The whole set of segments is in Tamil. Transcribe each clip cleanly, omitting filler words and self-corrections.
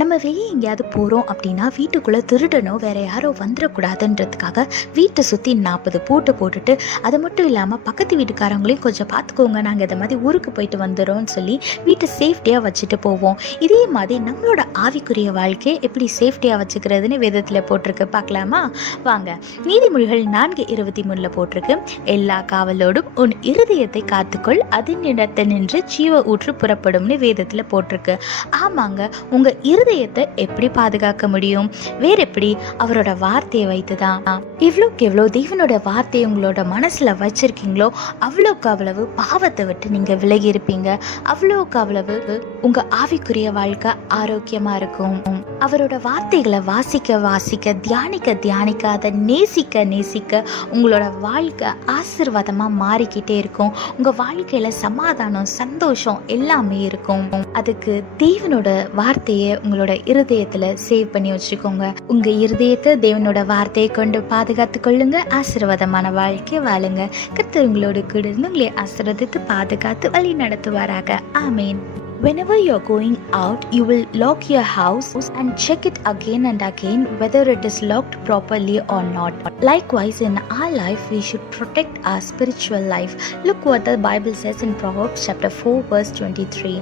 நம்ம வெளியே எங்கேயாவது போகிறோம் அப்படின்னா வீட்டுக்குள்ளே திருடனோ வேற யாரோ வந்துடக்கூடாதுன்றதுக்காக வீட்டை சுற்றி 40 பூட்டை போட்டுட்டு, அது மட்டும் இல்லாமல் பக்கத்து வீட்டுக்காரங்களையும் கொஞ்சம் பார்த்துக்கோங்க, நாங்கள் இதை மாதிரி ஊருக்கு போயிட்டு வந்துடுறோம்னு சொல்லி வீட்டை சேஃப்டியாக வச்சுட்டு போவோம். இதே மாதிரி நம்மளோட ஆவிக்குரிய வாழ்க்கையை எப்படி சேஃப்டியாக வச்சுக்கிறதுன்னு வேதத்தில் போட்டிருக்கு. பார்க்கலாமா? வாங்க. நீதிமொழிகள் 4:23 போட்டிருக்கு, எல்லா காவலோடும் உன் இருதயத்தை காத்துக்கொள், அதனிடத்தை நின்று ஜீவ ஊற்று புறப்படும்னு வேதத்தில் போட்டிருக்கு. ஆமாங்க, உங்கள் இருதயத்தை எப்படி பாதுகாக்க முடியும்? வேற எப்படி? அவரோட வார்த்தையை வைத்துதான். இவ்வளோக்கு எவ்வளோ தேவனோட வார்த்தையை உங்களோட மனசுல வச்சிருக்கீங்களோ அவ்வளோக்கு அவ்வளவு பாவத்தை விட்டு நீங்க விலகி இருப்பீங்க. அவ்வளோக்கு அவ்வளவு உங்க ஆவிக்குரிய வாழ்க்கை ஆரோக்கியமா இருக்கும். அவரோட வார்த்தைகளை வாசிக்க வாசிக்க, தியானிக்க தியானிக்க, அதை நேசிக்க நேசிக்க உங்களோட வாழ்க்கை ஆசீர்வாதமா மாறிக்கிட்டே இருக்கும். உங்க வாழ்க்கையில சமாதானம், சந்தோஷம் எல்லாமே இருக்கும். அதுக்கு தேவனோட வார்த்தையை உங்களோட இருதயத்துல சேவ் பண்ணி வச்சுக்கோங்க. உங்க இருதயத்தை தேவனோட வார்த்தையை கொண்டு பாதுகாத்து கொள்ளுங்க. ஆசீர்வாதமான வாழ்க்கை வாழுங்க. கர்த்தர் உங்களோடு கூட இருந்து உங்களை ஆசீர்வதித்து பாதுகாத்து வழி நடத்துவாராக. ஆமேன். Whenever you're going out, you will lock your house and check it again and again whether it is locked properly or not. Likewise, in our life, we should protect our spiritual life. Look what the Bible says in Proverbs chapter 4 verse 23.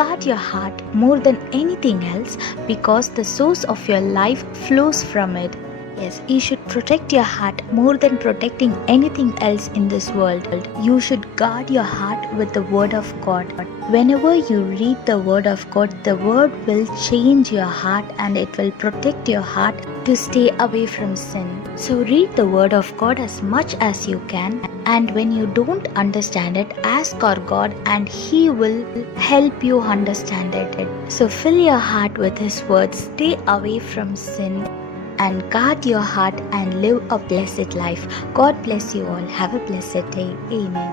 Guard your heart more than anything else, because the source of your life flows from it. Yes, you should protect your heart more than protecting anything else in this world. You should guard your heart with the word of God. Whenever you read the word of God, the word will change your heart and it will protect your heart to stay away from sin. So read the word of God as much as you can, and when you don't understand it, ask our God and He will help you understand it. So fill your heart with His words, stay away from sin, and guard your heart and live a blessed life. God bless you all. Have a blessed day. Amen.